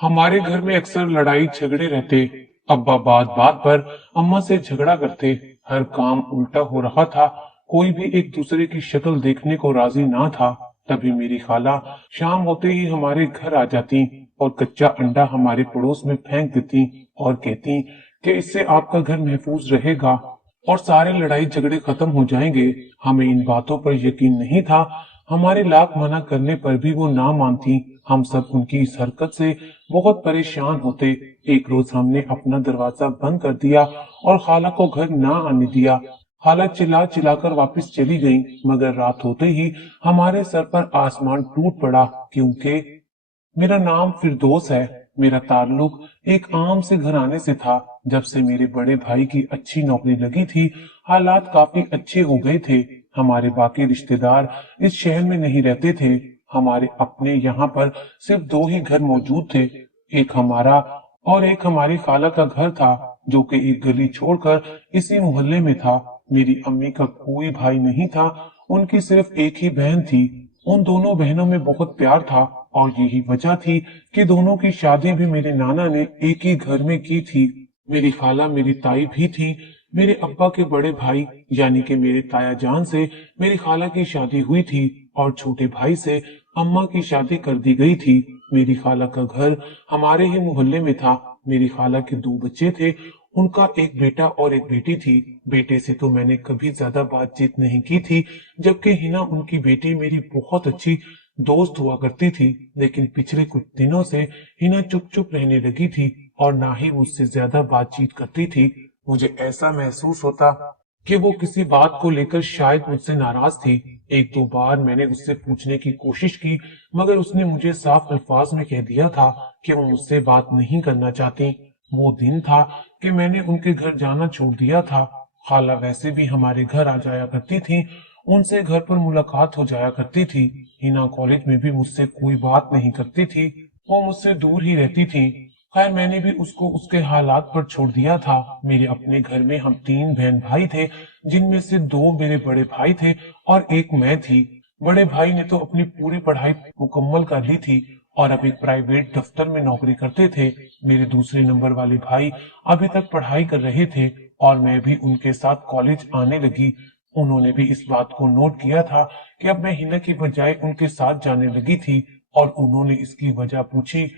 हमारे घर में अक्सर लड़ाई झगड़े रहते। अब्बा बात बात पर अम्मा से झगड़ा करते। हर काम उल्टा हो रहा था। कोई भी एक दूसरे की शक्ल देखने को राजी ना था। तभी मेरी खाला शाम होते ही हमारे घर आ जाती और कच्चा अंडा हमारे पड़ोस में फेंक देती और कहती कि इससे आपका घर महफूज रहेगा और सारे लड़ाई झगड़े खत्म हो जाएंगे। हमें इन बातों पर यकीन नहीं था। हमारे लाख मना करने पर भी वो ना मानती। हम सब उनकी इस हरकत से बहुत परेशान होते। एक रोज हमने अपना दरवाजा बंद कर दिया और खाला को घर ना आने दिया। खाला चिल्ला चिल्लाकर वापस चली गई, मगर रात होते ही हमारे सर पर आसमान टूट पड़ा, क्योंकि मेरा नाम फिरदौस है। मेरा ताल्लुक एक आम से घराने से था। जब से मेरे बड़े भाई की अच्छी नौकरी लगी थी, हालात काफी अच्छे हो गए थे। हमारे बाकी रिश्तेदार इस शहर में नहीं रहते थे। हमारे अपने यहाँ पर सिर्फ दो ही घर मौजूद थे। एक हमारा और एक हमारी खाला का घर था, जो कि एक गली छोड़कर इसी मोहल्ले में था। मेरी अम्मी का कोई भाई नहीं था, उनकी सिर्फ एक ही बहन थी। उन दोनों बहनों में बहुत प्यार था और यही वजह थी कि दोनों की शादी भी मेरे नाना ने एक ही घर में की थी। मेरी खाला मेरी ताई भी थी। मेरे अब्बा के बड़े भाई यानी कि मेरे ताया जान से मेरी खाला की शादी हुई थी और छोटे भाई से अम्मा की शादी कर दी गई थी। मेरी खाला का घर हमारे ही मोहल्ले में था। मेरी खाला के दो बच्चे थे, उनका एक बेटा और एक बेटी थी। बेटे से तो मैंने कभी ज्यादा बातचीत नहीं की थी, जबकि हिना उनकी बेटी मेरी बहुत अच्छी दोस्त हुआ करती थी। लेकिन पिछले कुछ दिनों से हिना चुप चुप रहने लगी थी और ना ही मुझसे ज्यादा बातचीत करती थी। मुझे ऐसा महसूस होता कि वो किसी बात को लेकर शायद मुझसे नाराज थी। एक दो बार मैंने उससे पूछने की कोशिश की, मगर उसने मुझे साफ अल्फाज में कह दिया था कि वो मुझसे बात नहीं करना चाहती। वो दिन था कि मैंने उनके घर जाना छोड़ दिया था। खाला वैसे भी हमारे घर आ जाया करती थी, उनसे घर पर मुलाकात हो जाया करती थी। हिना कॉलेज में भी मुझसे कोई बात नहीं करती थी, वो मुझसे दूर ही रहती थी। खैर मैंने भी उसको उसके हालात पर छोड़ दिया था। मेरे अपने घर में हम तीन बहन भाई थे, जिनमें से दो मेरे बड़े भाई थे और एक मैं थी। बड़े भाई ने तो अपनी पूरी पढ़ाई मुकम्मल कर ली थी और अब एक प्राइवेट दफ्तर में नौकरी करते थे। मेरे दूसरे नंबर वाले भाई अभी तक पढ़ाई कर रहे थे और मैं भी उनके साथ कॉलेज आने लगी। उन्होंने भी इस बात को नोट किया था कि अब मैं हिना की बजाय उनके साथ जाने लगी थी और उन्होंने इसकी वजह पूछी।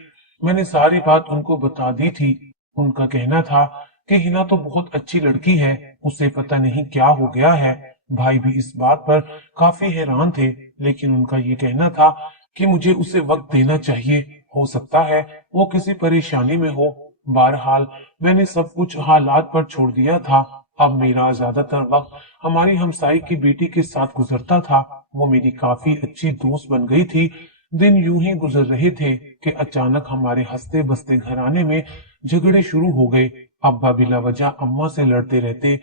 मैंने सारी बात उनको बता दी थी। उनका कहना था कि हिना तो बहुत अच्छी लड़की है, उसे पता नहीं क्या हो गया है। भाई भी इस बात पर काफी हैरान थे, लेकिन उनका ये कहना था कि मुझे उसे वक्त देना चाहिए, हो सकता है वो किसी परेशानी में हो। बहरहाल मैंने सब कुछ हालात पर छोड़ दिया था। अब मेरा ज्यादातर वक्त हमारी हमसाई की बेटी के साथ गुजरता था। वो मेरी काफी अच्छी दोस्त बन गई थी। दिन यूं ही गुजर रहे थे कि अचानक हमारे हंसते बसते घराने में झगड़े शुरू हो गए। अब्बा बिला वजह अम्मा से लड़ते रहते।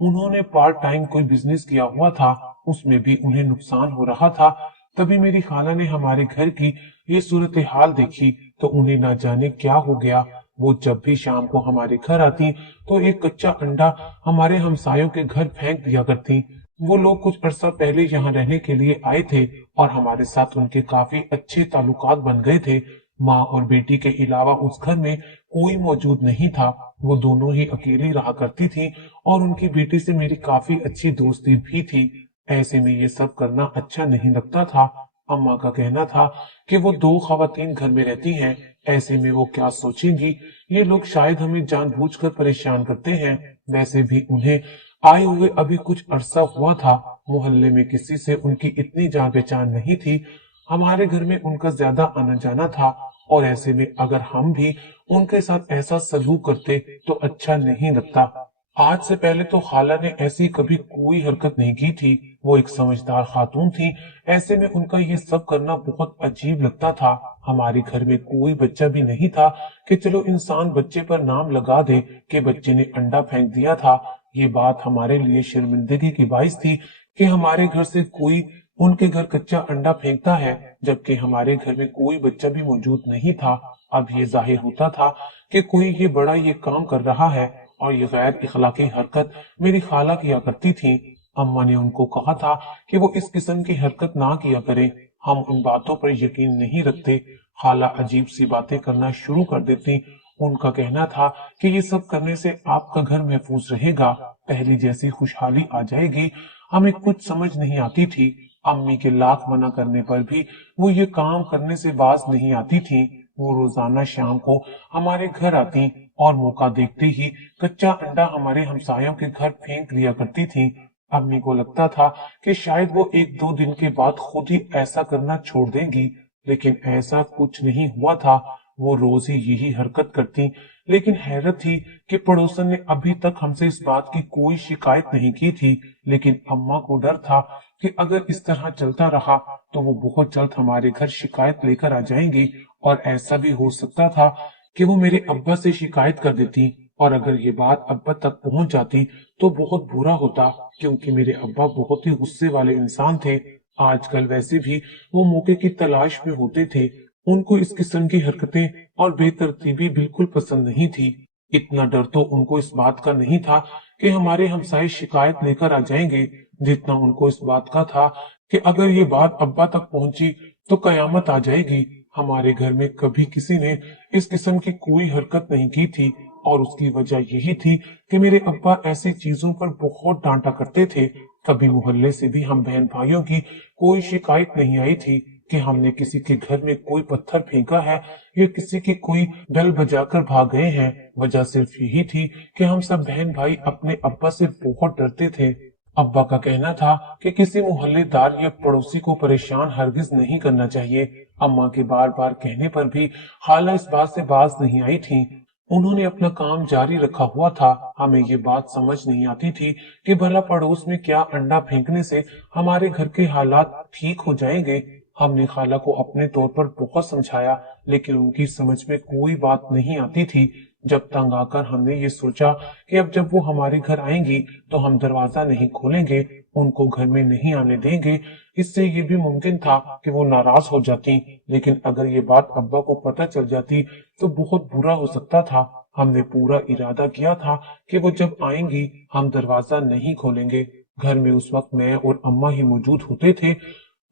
उन्होंने पार्ट टाइम कोई बिजनेस किया हुआ था, उसमें भी उन्हें नुकसान हो रहा था। तभी मेरी खाला ने हमारे घर की ये सूरत हाल देखी तो उन्हें ना जाने क्या हो गया। वो जब भी शाम को हमारे घर आती तो एक कच्चा अंडा हमारे हमसायों के घर फेंक दिया करती। वो लोग कुछ अरसा पहले यहाँ रहने के लिए आए थे और हमारे साथ उनके काफी अच्छे ताल्लुकात बन गए थे। माँ और बेटी के अलावा उस घर में कोई मौजूद नहीं था। वो दोनों ही अकेली रहा करती थी और उनकी बेटी से मेरी काफी अच्छी दोस्ती भी थी। ऐसे में ये सब करना अच्छा नहीं लगता था। अम्मा का कहना था कि वो दो खवातीन घर में रहती हैं, ऐसे में वो क्या सोचेंगी, ये लोग शायद हमें जानबूझकर परेशान करते हैं। वैसे भी उन्हें आए हुए अभी कुछ अरसा हुआ था। मोहल्ले में किसी से उनकी इतनी जान पहचान नहीं थी। हमारे घर में उनका ज्यादा आना जाना था और ऐसे में अगर हम भी उनके साथ ऐसा सलूक करते तो अच्छा नहीं लगता। आज से पहले तो खाला ने ऐसी कभी कोई हरकत नहीं की थी। वो एक समझदार खातून थी। ऐसे में उनका ये सब करना बहुत अजीब लगता था। हमारे घर में कोई बच्चा भी नहीं था कि चलो इंसान बच्चे पर नाम लगा दे कि बच्चे ने अंडा फेंक दिया था। ये बात हमारे लिए शर्मिंदगी की बाइस थी कि हमारे घर से कोई उनके घर कच्चा अंडा फेंकता है, जबकि हमारे घर में कोई बच्चा भी मौजूद नहीं था। अब ये जाहिर होता था कि कोई ये बड़ा ये काम कर रहा है और ये गैर इखलाकी हरकत मेरी खाला किया करती थी। अम्मा ने उनको कहा था कि वो इस किस्म की हरकत ना किया करें। हम उन बातों पर यकीन नहीं रखते। खाला अजीब सी बातें करना शुरू कर देती। उनका कहना था कि ये सब करने से आपका घर महफूज रहेगा, पहली जैसी खुशहाली आ जाएगी। हमें कुछ समझ नहीं आती थी। अम्मी के लाख मना करने पर भी वो ये काम करने से बाज नहीं आती थी। वो रोजाना शाम को हमारे घर आती और मौका देखते ही कच्चा अंडा हमारे हमसायों के घर फेंक दिया करती थी। अम्मी को लगता था कि शायद वो एक दो दिन के बाद खुद ही ऐसा करना छोड़ देंगी, लेकिन ऐसा कुछ नहीं हुआ था। वो रोज ही यही हरकत करती। लेकिन हैरत थी कि पड़ोसन ने अभी तक हमसे इस बात की कोई शिकायत नहीं की थी। लेकिन अम्मा को डर था कि अगर इस तरह चलता रहा तो वो बहुत जल्द हमारे घर शिकायत लेकर आ जाएंगी, और ऐसा भी हो सकता था कि वो मेरे अब्बा से शिकायत कर देती। और अगर ये बात अब्बा तक पहुंच जाती तो बहुत बुरा होता, क्योंकि मेरे अब्बा बहुत ही गुस्से वाले इंसान थे। आजकल वैसे भी वो मौके की तलाश में होते थे। उनको इस किस्म की हरकतें और बेतरतीबी बिल्कुल पसंद नहीं थी। इतना डर तो उनको इस बात का नहीं था कि हमारे हमसाए शिकायत लेकर आ जाएंगे, जितना उनको इस बात का था कि अगर ये बात अब्बा तक पहुंची तो कयामत आ जाएगी। हमारे घर में कभी किसी ने इस किस्म की कोई हरकत नहीं की थी, और उसकी वजह यही थी कि मेरे अब्बा ऐसी चीजों पर बहुत डांटा करते थे। कभी मोहल्ले से भी हम बहन भाइयों की कोई शिकायत नहीं आई थी कि हमने किसी के घर में कोई पत्थर फेंका है या किसी की कोई बेल बजाकर भाग गए हैं। वजह सिर्फ यही थी कि हम सब बहन भाई अपने अब्बा से बहुत डरते थे। अब्बा का कहना था कि किसी मोहल्लेदार या पड़ोसी को परेशान हरगिज नहीं करना चाहिए। अम्मा के बार बार कहने पर भी खाला इस बात से बाज नहीं आई थी। उन्होंने अपना काम जारी रखा हुआ था। हमें ये बात समझ नहीं आती थी कि भला पड़ोस में क्या अंडा फेंकने से हमारे घर के हालात ठीक हो जाएंगे। हमने खाला को अपने तौर पर बहुत समझाया, लेकिन उनकी समझ में कोई बात नहीं आती थी। जब तंग आकर हमने ये सोचा कि अब जब वो हमारे घर आएंगी तो हम दरवाजा नहीं खोलेंगे, उनको घर में नहीं आने देंगे। इससे ये भी मुमकिन था कि वो नाराज हो जाती, लेकिन अगर ये बात अब्बा को पता चल जाती तो बहुत बुरा हो सकता था। हमने पूरा इरादा किया था कि वो जब आएंगी हम दरवाजा नहीं खोलेंगे। घर में उस वक्त मैं और अम्मा ही मौजूद होते थे।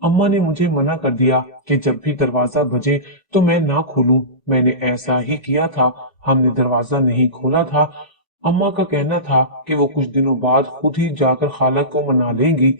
अम्मा ने मुझे मना कर दिया कि जब भी दरवाजा बजे तो मैं ना खोलूं। मैंने ऐसा ही किया था। हमने दरवाजा नहीं खोला था। अम्मा का कहना था कि वो कुछ दिनों बाद खुद ही जाकर खाला को मना लेंगी।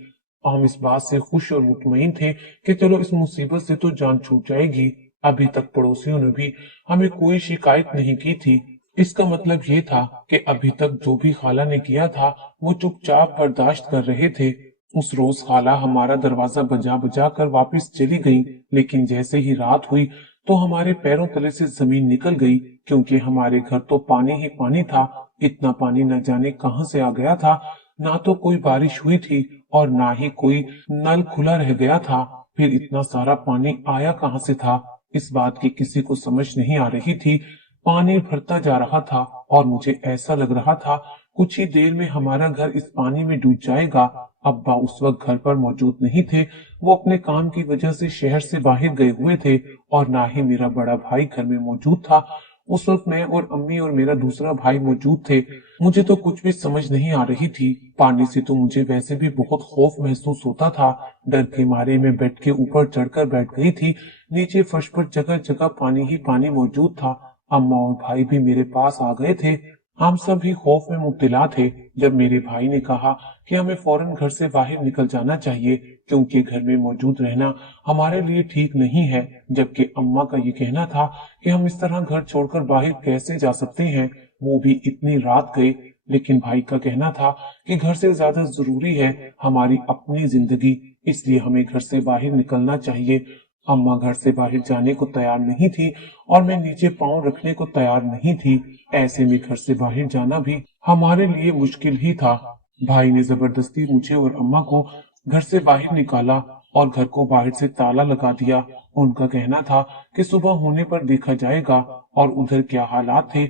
हम इस बात से खुश और मुतमईन थे कि चलो इस मुसीबत से तो जान छूट जाएगी। अभी तक पड़ोसियों ने भी हमें कोई शिकायत नहीं की थी। इसका मतलब ये था कि अभी तक जो भी खाला ने किया था वो चुपचाप बर्दाश्त कर रहे थे। उस रोज खाला हमारा दरवाजा बजा बजा कर वापस चली गई, लेकिन जैसे ही रात हुई तो हमारे पैरों तले से जमीन निकल गई, क्योंकि हमारे घर तो पानी ही पानी था। इतना पानी न जाने कहां से आ गया था। ना तो कोई बारिश हुई थी और ना ही कोई नल खुला रह गया था। फिर इतना सारा पानी आया कहां से था, इस बात की किसी को समझ नहीं आ रही थी। पानी भरता जा रहा था और मुझे ऐसा लग रहा था कुछ ही देर में हमारा घर इस पानी में डूब जाएगा। अब्बा उस वक्त घर पर मौजूद नहीं थे। वो अपने काम की वजह से शहर से बाहर गए हुए थे, और ना ही मेरा बड़ा भाई घर में मौजूद था। उस वक्त मैं और अम्मी और मेरा दूसरा भाई मौजूद थे। मुझे तो कुछ भी समझ नहीं आ रही थी। पानी से तो मुझे वैसे भी बहुत खौफ महसूस होता था। डर के मारे मैं बेड के ऊपर चढ़कर बैठ गई थी। नीचे फर्श पर जगह जगह पानी ही पानी मौजूद था। अम्मा और भाई भी मेरे पास आ गए थे। हम सब भी खौफ में मुब्तला थे जब मेरे भाई ने कहा कि हमें फौरन घर से बाहर निकल जाना चाहिए, क्योंकि घर में मौजूद रहना हमारे लिए ठीक नहीं है। जबकि अम्मा का ये कहना था कि हम इस तरह घर छोड़कर बाहर कैसे जा सकते हैं, वो भी इतनी रात गए। लेकिन भाई का कहना था कि घर से ज्यादा जरूरी है हमारी अपनी जिंदगी, इसलिए हमें घर से बाहर निकलना चाहिए। अम्मा घर से बाहर जाने को तैयार नहीं थी और मैं नीचे पांव रखने को तैयार नहीं थी। ऐसे में घर से बाहर जाना भी हमारे लिए मुश्किल ही था। भाई ने जबरदस्ती मुझे और अम्मा को घर से बाहर निकाला और घर को बाहर से ताला लगा दिया। उनका कहना था कि सुबह होने पर देखा जाएगा। और उधर क्या हालात थे,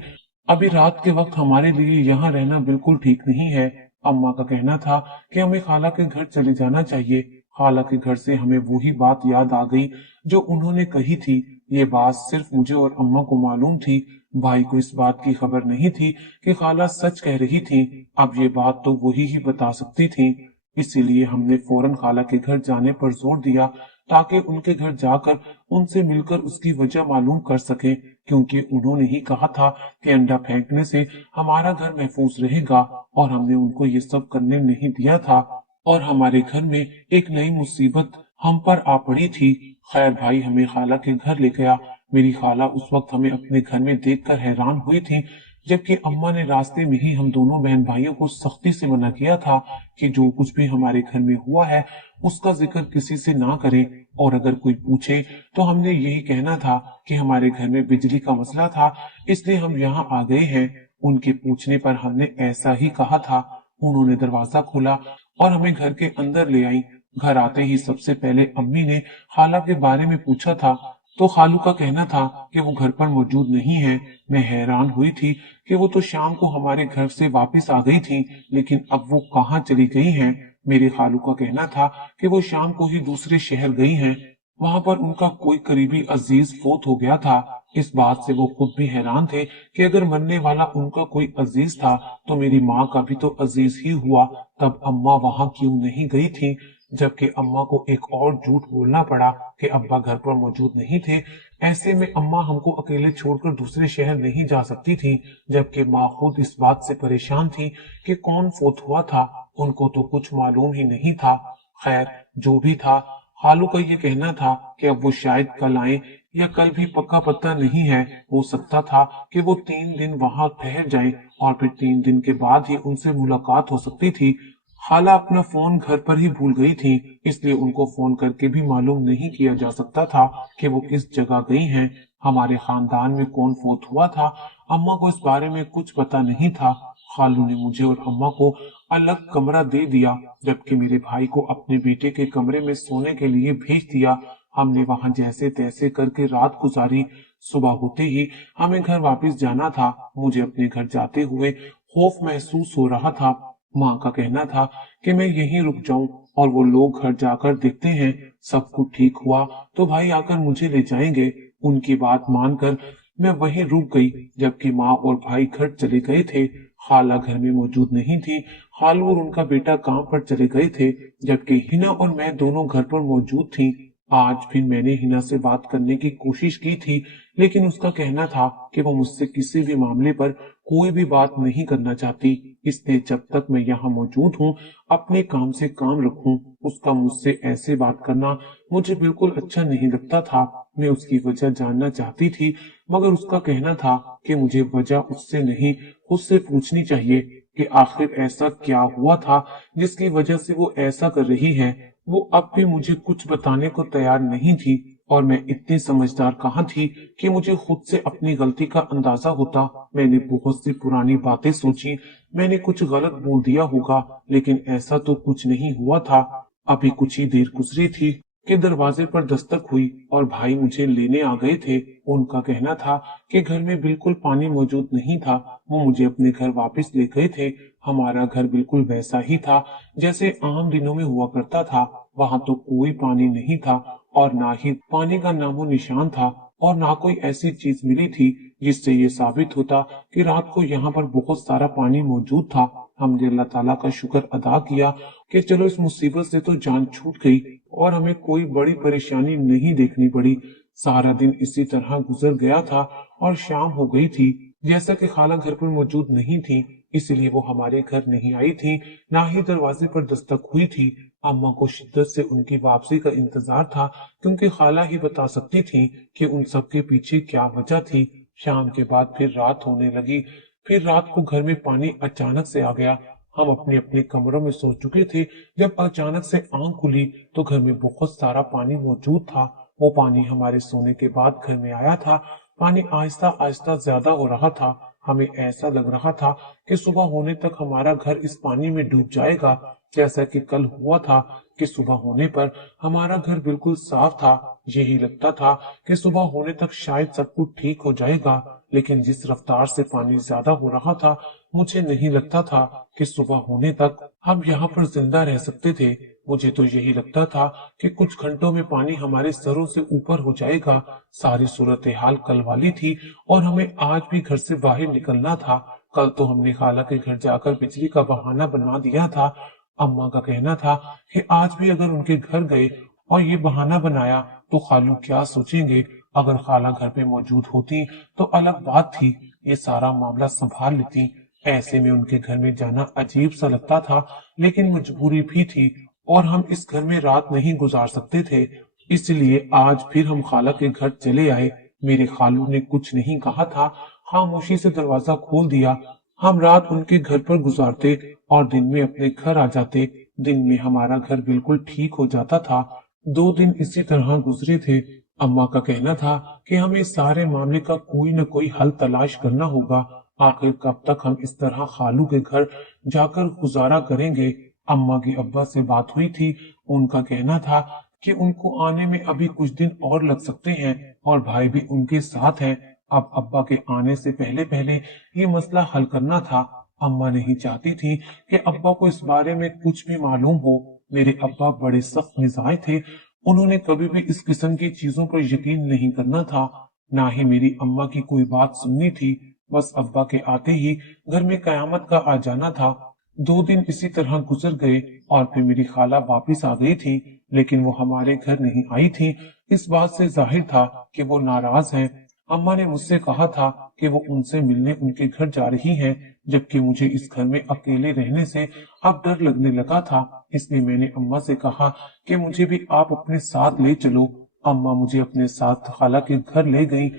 अभी रात के वक्त हमारे लिए यहाँ रहना बिल्कुल ठीक नहीं है। अम्मा का कहना था कि हमें खाला के घर चले जाना चाहिए। खाला के घर से हमें वही बात याद आ गई जो उन्होंने कही थी। ये बात सिर्फ मुझे और अम्मा को मालूम थी। भाई को इस बात की खबर नहीं थी कि खाला सच कह रही थी। अब ये बात तो वही ही बता सकती थी। इसीलिए हमने फौरन खाला के घर जाने पर जोर दिया। ताकि उनके घर जाकर उनसे मिलकर उसकी वजह मालूम कर सके, क्योंकि उन्होंने ही कहा था कि अंडा फेंकने से हमारा घर महफूज रहेगा और हमने उनको ये सब करने नहीं दिया था और हमारे घर में एक नई मुसीबत हम पर आ पड़ी थी। खैर भाई हमें खाला के घर ले गया। मेरी खाला उस वक्त हमें अपने घर में देखकर हैरान हुई थी, जबकि अम्मा ने रास्ते में ही हम दोनों बहन भाइयों को सख्ती से मना किया था कि जो कुछ भी हमारे घर में हुआ है उसका जिक्र किसी से ना करें, और अगर कोई पूछे तो हमने यही कहना था कि हमारे घर में बिजली का मसला था, इसलिए हम यहाँ आ गए हैं। उनके पूछने पर हमने ऐसा ही कहा था। उन्होंने दरवाजा खोला और हमें घर के अंदर ले आई। घर आते ही सबसे पहले अम्मी ने खाला के बारे में पूछा था, तो खालू का कहना था कि वो घर पर मौजूद नहीं है। मैं हैरान हुई थी कि वो तो शाम को हमारे घर से वापस आ गई थी, लेकिन अब वो कहाँ चली गई हैं। मेरे खालू का कहना था कि वो शाम को ही दूसरे शहर गई हैं। वहां पर उनका कोई करीबी अजीज फोत हो गया था। इस बात से वो खुद भी हैरान थे कि अगर मरने वाला उनका कोई अजीज था तो मेरी माँ का भी तो अजीज ही हुआ, तब अम्मा वहां क्यों नहीं गई थी। जबकि अम्मा को एक और झूठ बोलना पड़ा कि अब्बा घर पर मौजूद नहीं थे। ऐसे में अम्मा हमको अकेले छोड़कर दूसरे शहर नहीं जा सकती थी, जबकि माँ खुद इस बात से परेशान थी कि कौन फोत हुआ था। उनको तो कुछ मालूम ही नहीं था। खैर जो भी था, खालू का ये कहना था कि अब वो शायद कल आए या कल भी पक्का पता नहीं है। हो सकता था कि वो 3 दिन वहां ठहर जाएं और फिर 3 दिन के बाद ही उनसे मुलाकात हो सकती थी। खाला अपना फोन घर पर ही भूल गई थी, इसलिए उनको फोन करके भी मालूम नहीं किया जा सकता था कि वो किस जगह गई हैं। हमारे खानदान में कौन फोत हुआ था, अम्मा को इस बारे में कुछ पता नहीं था। खालू ने मुझे और अम्मा को अलग कमरा दे दिया, जबकि मेरे भाई को अपने बेटे के कमरे में सोने के लिए भेज दिया। हमने वहां जैसे तैसे करके रात गुजारी। सुबह होते ही हमें घर वापस जाना था। मुझे अपने घर जाते हुए खौफ महसूस हो रहा था। माँ का कहना था कि मैं यहीं रुक जाऊं और वो लोग घर जाकर देखते हैं सब कुछ ठीक हुआ तो भाई आकर मुझे ले जाएंगे। उनकी बात मानकर मैं वहीं रुक गई, जबकि माँ और भाई घर चले गए थे। खाला घर में मौजूद नहीं थी। खालू और उनका बेटा काम पर चले गए थे, जबकि हिना और मैं दोनों घर पर मौजूद थी। आज भी मैंने हिना से बात करने की कोशिश की थी, लेकिन उसका कहना था कि वो मुझसे किसी भी मामले पर कोई भी बात नहीं करना चाहती, इसलिए जब तक मैं यहाँ मौजूद हूँ अपने काम से काम रखूं। उसका मुझसे ऐसे बात करना मुझे बिल्कुल अच्छा नहीं लगता था। मैं उसकी वजह जानना चाहती थी, मगर उसका कहना था कि मुझे वजह उससे नहीं खुद से पूछनी चाहिए कि आखिर ऐसा क्या हुआ था जिसकी वजह से वो ऐसा कर रही है। वो अब भी मुझे कुछ बताने को तैयार नहीं थी, और मैं इतनी समझदार कहाँ थी कि मुझे खुद से अपनी गलती का अंदाजा होता। मैंने बहुत सी पुरानी बातें सोची। मैंने कुछ गलत बोल दिया होगा, लेकिन ऐसा तो कुछ नहीं हुआ था। अभी कुछ ही देर गुजरी थी कि दरवाजे पर दस्तक हुई और भाई मुझे लेने आ गए थे। उनका कहना था कि घर में बिल्कुल पानी मौजूद नहीं था। वो मुझे अपने घर वापस ले गए थे। हमारा घर बिल्कुल वैसा ही था जैसे आम दिनों में हुआ करता था। वहां तो कोई पानी नहीं था और ना ही पानी का नामो निशान था, और ना कोई ऐसी चीज मिली थी जिससे ये साबित होता कि रात को यहाँ पर बहुत सारा पानी मौजूद था। हमने अल्लाह ताला का शुक्र अदा किया कि चलो इस मुसीबत से तो जान छूट गई और हमें कोई बड़ी परेशानी नहीं देखनी पड़ी। सारा दिन इसी तरह गुजर गया था और शाम हो गई थी। जैसा कि खाला घर पर मौजूद नहीं थी, इसलिए वो हमारे घर नहीं आई थी, ना ही दरवाजे पर दस्तक हुई थी। अम्मा को शिद्दत से उनकी वापसी का इंतजार था, क्योंकि खाला ही बता सकती थी कि उन सब के पीछे क्या वजह थी। शाम के बाद फिर रात होने लगी। फिर रात को घर में पानी अचानक से आ गया। हम अपने अपने कमरों में सो चुके थे जब अचानक से आंख खुली तो घर में बहुत सारा पानी मौजूद था। वो पानी हमारे सोने के बाद घर में आया था। पानी आहिस्ता आहिस्ता ज्यादा हो रहा था। हमें ऐसा लग रहा था कि सुबह होने तक हमारा घर इस पानी में डूब जाएगा, जैसा कि कल हुआ था कि सुबह होने पर हमारा घर बिल्कुल साफ था। यही लगता था कि सुबह होने तक शायद सब कुछ ठीक हो जाएगा, लेकिन जिस रफ्तार से पानी ज्यादा हो रहा था मुझे नहीं लगता था कि सुबह होने तक हम यहाँ पर जिंदा रह सकते थे। मुझे तो यही लगता था कि कुछ घंटों में पानी हमारे सरों से ऊपर हो जाएगा। सारी सूरत हाल कल वाली थी और हमें आज भी घर से बाहर निकलना था। कल तो हमने खाला के घर जाकर बिजली का बहाना बना दिया था। अम्मा का कहना था कि आज भी अगर उनके घर गए और ये बहाना बनाया तो खालू क्या सोचेंगे। अगर खाला घर पे मौजूद होती तो अलग बात थी, ये सारा मामला संभाल लेती। ऐसे में उनके घर में जाना अजीब सा लगता था, लेकिन मजबूरी भी थी और हम इस घर में रात नहीं गुजार सकते थे। इसलिए आज फिर हम खाला के घर चले आए। मेरे खालू ने कुछ नहीं कहा था, खामोशी से दरवाजा खोल दिया। हम रात उनके घर पर गुजारते और दिन में अपने घर आ जाते। दिन में हमारा घर बिल्कुल ठीक हो जाता था। 2 दिन इसी तरह गुजरे थे। अम्मा का कहना था कि हमें इस सारे मामले का कोई न कोई हल तलाश करना होगा। आखिर कब तक हम इस तरह खालू के घर जाकर गुजारा करेंगे। अम्मा की अब्बा से बात हुई थी। उनका कहना था कि उनको आने में अभी कुछ दिन और लग सकते हैं और भाई भी उनके साथ हैं। अब अब्बा के आने से पहले पहले ये मसला हल करना था। अम्मा नहीं चाहती थी कि अब्बा को इस बारे में कुछ भी मालूम हो। मेरे अब्बा बड़े सख्त मिजाज थे। उन्होंने कभी भी इस किस्म की चीजों पर यकीन नहीं करना था, ना ही मेरी अम्मा की कोई बात सुननी थी। बस अब्बा के आते ही घर में कयामत का आ जाना था। 2 दिन इसी तरह गुजर गए और फिर मेरी खाला वापिस आ गई थी, लेकिन वो हमारे घर नहीं आई थी। इस बात से जाहिर था कि वो नाराज हैं। अम्मा ने मुझसे कहा था कि वो उनसे मिलने उनके घर जा रही हैं, जबकि मुझे इस घर में अकेले रहने से अब डर लगने लगा था। इसलिए मैंने अम्मा से कहा कि मुझे भी आप अपने साथ ले चलो। अम्मा मुझे अपने साथ खाला के घर ले गईं।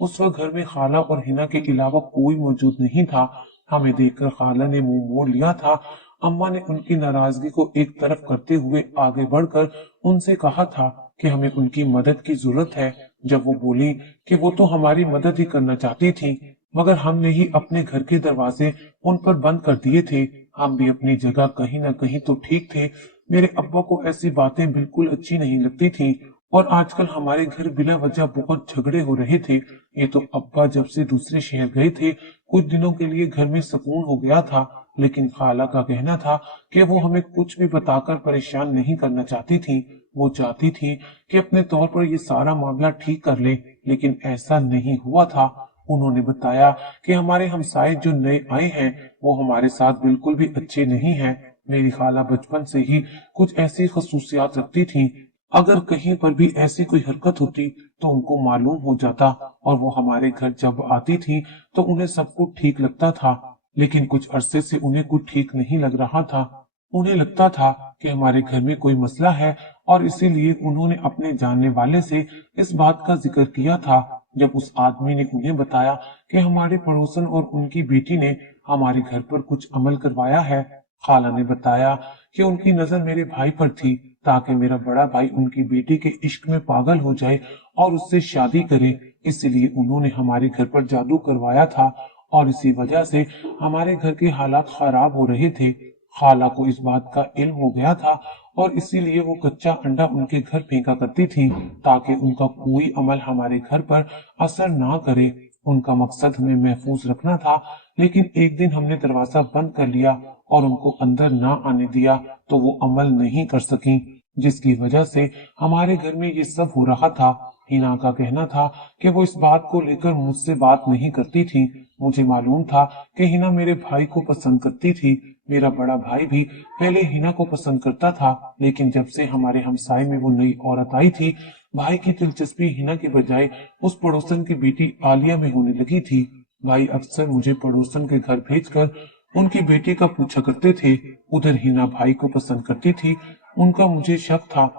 उस वक्त घर में खाला और हिना के अलावा कोई मौजूद नहीं था। हमें देखकर खाला ने मुंह मोड़ लिया था। अम्मा ने उनकी नाराजगी को एक तरफ करते हुए आगे बढ़कर उनसे कहा था कि हमें उनकी मदद की जरूरत है। जब वो बोली कि वो तो हमारी मदद ही करना चाहती थी, मगर हमने ही अपने घर के दरवाजे उन पर बंद कर दिए थे। हम भी अपनी जगह कहीं ना कहीं तो ठीक थे। मेरे अब्बा को ऐसी बातें बिल्कुल अच्छी नहीं लगती थी और आजकल हमारे घर बिना वजह बहुत झगड़े हो रहे थे। ये तो अब्बा जब से दूसरे शहर गए थे, कुछ दिनों के लिए घर में सुकून हो गया था, लेकिन खाला का कहना था कि वो हमें कुछ भी बताकर परेशान नहीं करना चाहती थी। वो चाहती थी कि अपने तौर पर ये सारा मामला ठीक कर ले, लेकिन ऐसा नहीं हुआ था। उन्होंने बताया कि हमारे हमसाए जो नए आए हैं वो हमारे साथ बिल्कुल भी अच्छे नहीं हैं। मेरी खाला बचपन से ही कुछ ऐसी खसूसियात रखती थी। अगर कहीं पर भी ऐसी कोई हरकत होती तो उनको मालूम हो जाता और वो हमारे घर जब आती थी तो उन्हें सब कुछ ठीक लगता था, लेकिन कुछ अरसे से उन्हें कुछ ठीक नहीं लग रहा था। उन्हें लगता था कि हमारे घर में कोई मसला है और इसीलिए उन्होंने अपने जानने वाले से इस बात का जिक्र किया था। जब उस आदमी ने उन्हें बताया कि हमारे पड़ोसन और उनकी बेटी ने हमारे घर पर कुछ अमल करवाया है, खाला ने बताया कि उनकी नजर मेरे भाई पर थी ताकि मेरा बड़ा भाई उनकी बेटी के इश्क में पागल हो जाए और उससे शादी करे। इसलिए उन्होंने हमारे घर पर जादू करवाया था और इसी वजह से हमारे घर के हालात खराब हो रहे थे। खाला को इस बात का इल्म हो गया था और इसीलिए वो कच्चा अंडा उनके घर फेंका करती थी ताकि उनका कोई अमल हमारे घर पर असर ना करे। उनका मकसद हमें महफूज रखना था, लेकिन एक दिन हमने दरवाजा बंद कर लिया और उनको अंदर ना आने दिया तो वो अमल नहीं कर सकी, जिसकी वजह से हमारे घर में ये सब हो रहा था। हिना का कहना था कि वो इस बात को लेकर मुझसे बात नहीं करती थी। मुझे मालूम था कि हिना मेरे भाई को पसंद करती थी। मेरा बड़ा भाई भी पहले हिना को पसंद करता था, लेकिन जब से हमारे हमसाए में वो नई औरत आई थी, भाई की दिलचस्पी हिना के बजाय उस पड़ोसन की बेटी आलिया में होने लगी थी। भाई अक्सर मुझे पड़ोसन के घर भेजकर उनकी बेटी का पूछा करते थे। उधर हिना भाई को पसंद करती थी। उनका मुझे शक था।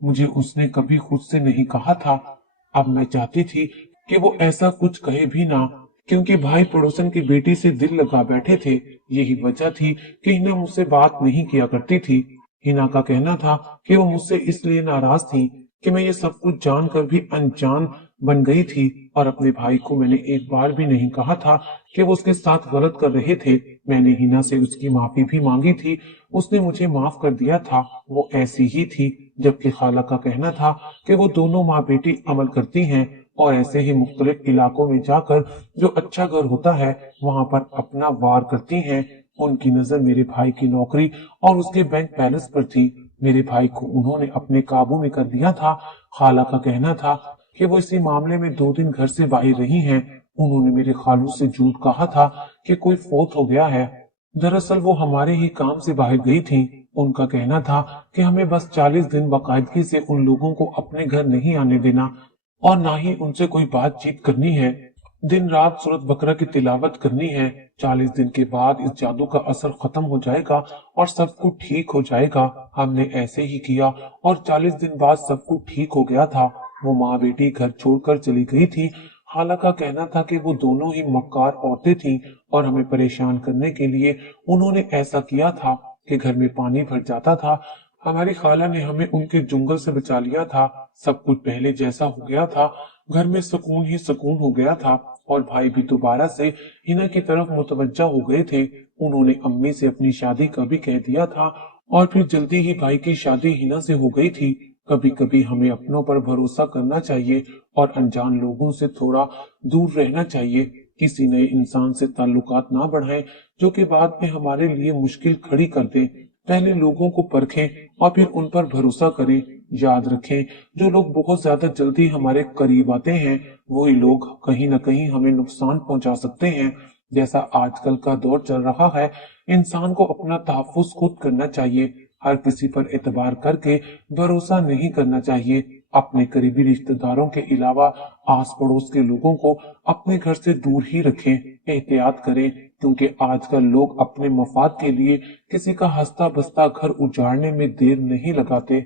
मुझे उसने कभी खुद से नहीं कहा था। अब मैं चाहती थी कि वो ऐसा कुछ कहे भी ना, क्योंकि भाई पड़ोसन की बेटी से दिल लगा बैठे थे। यही वजह थी कि हिना मुझसे बात नहीं किया करती थी। हिना का कहना था कि वो मुझसे इसलिए नाराज थी कि मैं ये सब कुछ जानकर भी अनजान बन गई थी और अपने भाई को मैंने एक बार भी नहीं कहा था कि वो उसके साथ गलत कर रहे थे। मैंने हिना से उसकी माफी भी मांगी थी। उसने मुझे माफ कर दिया था। वो ऐसी ही थी। जबकि खाला का कहना था कि वो दोनों माँ बेटी अमल करती हैं और ऐसे ही मुख्तलिफ इलाकों में जाकर जो अच्छा घर होता है वहां पर अपना वार करती हैं। उनकी नजर मेरे भाई की नौकरी और उसके बैंक बैलेंस पर थी। मेरे भाई को उन्होंने अपने काबू में कर लिया था। खाला का कहना था कि वो इसी मामले में 2 दिन घर से बाहर रही हैं। उन्होंने मेरे खालू से झूठ कहा था कि कोई फोत हो गया है। दरअसल वो हमारे ही काम से बाहर गई थी। उनका कहना था कि हमें बस 40 दिन बाकायदगी से उन लोगों को अपने घर नहीं आने देना और ना ही उनसे कोई बातचीत करनी है। दिन रात सूरत बकरा की तिलावत करनी है। 40 दिन के बाद इस जादू का असर खत्म हो जाएगा और सब कुछ ठीक हो जाएगा। हमने ऐसे ही किया और 40 दिन बाद सब कुछ ठीक हो गया था। वो माँ बेटी घर छोड़कर चली गई थी। खाला का कहना था कि वो दोनों ही मक्कार औरतें थीं और हमें परेशान करने के लिए उन्होंने ऐसा किया था कि घर में पानी भर जाता था। हमारी खाला ने हमें उनके जुंगल से बचा लिया था। सब कुछ पहले जैसा हो गया था। घर में सुकून ही सुकून हो गया था और भाई भी दोबारा से हिना की तरफ मुतवज्जा हो गए थे। उन्होंने अम्मी से अपनी शादी का भी कह दिया था और फिर जल्दी ही भाई की शादी हिना से हो गई थी। कभी कभी हमें अपनों पर भरोसा करना चाहिए और अनजान लोगों से थोड़ा दूर रहना चाहिए। किसी नए इंसान से ताल्लुकात ना बढ़ाएं जो कि बाद में हमारे लिए मुश्किल खड़ी कर दे। पहले लोगों को परखें और फिर उन पर भरोसा करें। याद रखें, जो लोग बहुत ज्यादा जल्दी हमारे करीब आते हैं वही लोग कहीं ना कहीं हमें नुकसान पहुंचा सकते हैं। जैसा आजकल का दौर चल रहा है, इंसान को अपना तहफ्फुज खुद करना चाहिए। हर किसी पर एतबार करके भरोसा नहीं करना चाहिए। अपने करीबी रिश्तेदारों के अलावा आस पड़ोस के लोगों को अपने घर से दूर ही रखें। एहतियात करें क्योंकि आजकल लोग अपने मफाद के लिए किसी का हंसता बसता घर उजाड़ने में देर नहीं लगाते।